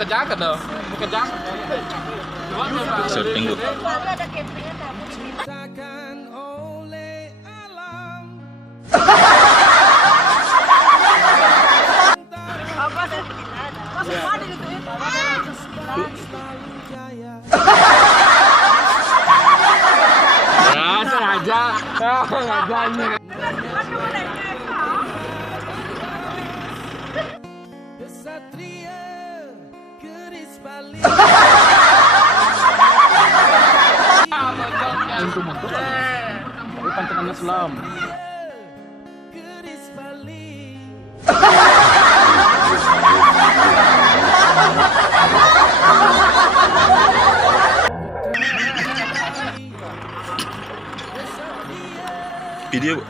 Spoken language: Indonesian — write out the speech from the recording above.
kejaket dong. Kejaket. Surfing bu. Ada campingnya tamu di sini. Apa dan masuk mana gitu ya? Ya, sengaja. Ngajanya. Untuk motor. Tapi pantangan Islam. Video